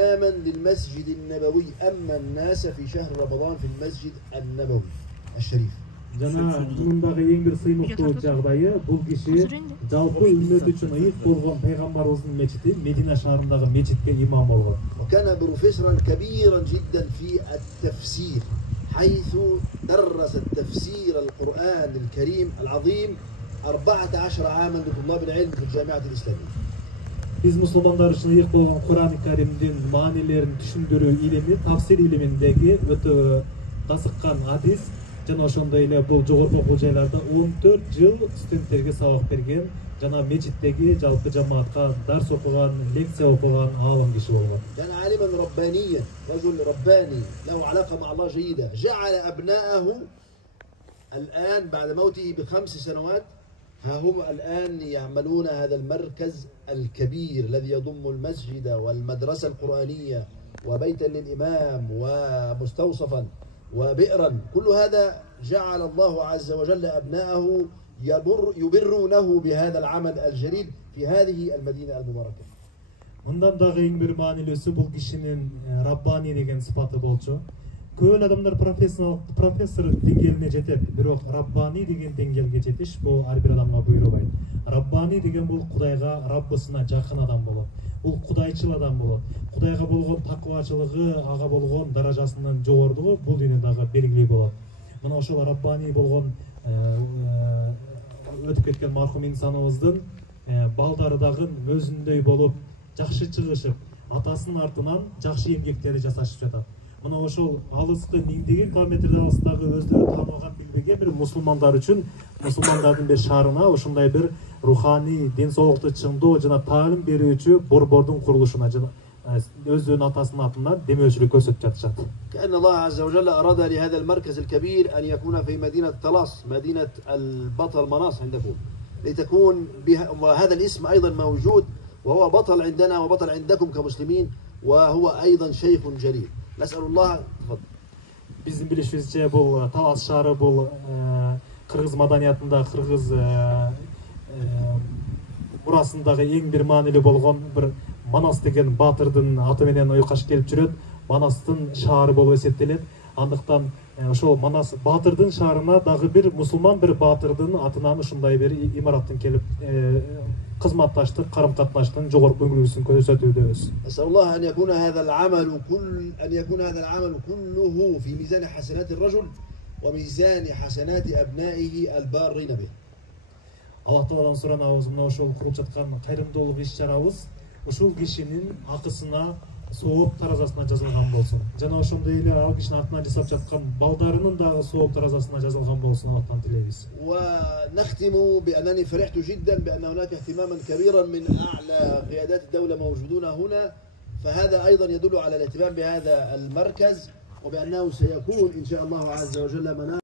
تماما للمسجد النبوي أما الناس في شهر رمضان في المسجد النبوي الشريف. Жана мындагы эң бир сыймыктуу жагдайы бул киши жалпы үммөт үчүн ыйык болгон пайгамбарыбыздын мечити Медина шаарындагы мечитке имам болгон. وكان بروفيسورا كبيرا جدا في التفسير حيث درس التفسير القرآن الكريم العظيم 14 عاما لطلاب العلم في الجامعة الإسلامية. Биз мусулмандар үчүн ыйык болгон Кур'ан-ы Каримдин маанилерин түшүндүрүү илими, тафсир илиминдеги өтө кызыккан адис жана ошондой эле бул жогорку окуу жайларда 14 жыл студенттерге сабак берген жана мечиттеги жалпы жамаатка дарс окуган, лекция окуган аалым киши болгон. كان عالما ربانيا، رجل رباني له علاقة مع الله جيدة. جعل أبناءه الآن بعد موته ب5 سنوات ها هم الآن يعملون هذا المركز الكبير الذي يضم المسجد والمدرسة القرآنية وبيتا للإمام ومستوصفا وبئرا. كل هذا جعل الله عز وجل أبناءه يبرونه بهذا العمل الجليل في هذه المدينة المباركة. Мындан дагы эң бир маанилүүсү бул кишинин раббани деген сыпаты болчу. Көп адамдар профессор деңгээлине жетет, бирок раббани деген деңгээлге жетиш бул ар бир адамга буйрубайт. Раббани деген бул Кудайга, Раббысына жакын адам болот. Бул кудайчыл адам болот. Кудайга болгон таквачылыгы, ага болгон даражасынын жогордугу бул дине дагы белгилүү болот. Мына ошол раббани болгон өтүп кеткен мархум инсаныбыздын балдары дагы өзүндөй болуп, жакшы чыгышып, атасынын артынан жакшы эмгектери жасашып жатат. Мына ошол алыскы миңдеген километрдей алыстагы өздөрү таанылган билбеген бир мусулмандар үчүн, мусулмандардын бир шаарына ушундай бир руханий ден соолукту чыңдоо жана таалим берүүчү борбордун курулушуна өзүнүн атасынын атынан демөөчүлүк көрсөтүп жатышат. كأن الله عز وجل أراد لهذا المركز الكبير أن يكون في مدينة طلاس، مدينة البطل مناص عندكم، لتكون بها، وهذا الاسم أيضا موجود وهو بطل عندنا وبطل عندكم كمسلمين، وهو أيضا شيخ جليل. نسأل الله. تفضل. Биздин билишибизче бул Талас шаары бул кыргыз маданиятында, кыргыз мурасындагы эң бир маанилүү болгон бир Манас деген баатырдын аты менен ойкаш келип жүрөт. Манастын шаары болуп эсептелет. Андыктан ошол Манас баатырдын шаарына дагы бир мусулман бир баатырдын атынан ушундай бир имараттын келип кызматташтык, карым-катнаштын жогорку үлгүсүн көрсөтүүдөбүз. أسأل الله أن يكون هذا العمل كله في ميزان حسنات الرجل وميزان حسنات أبنائه البارين به. Аллах Тааладан суранабыз, мына ошол курулуп жаткан кайрымдуулук иш-чарабыз ушул кишинин акысына, сооп таразасына жазылган болсун. Жана ошондой эле ал кишинин артынан жасап жаткан балдарынын дагы сооп таразасына жазылган болсун, Аллахтан тилейбиз. ونختم بأنني فرحت جدا بأن هناك اهتماما كبيرا من أعلى قيادات الدولة موجودون هنا، فهذا أيضا يدل على الاهتمام بهذا المركز وبأنه سيكون إن شاء الله عز وجل مناخ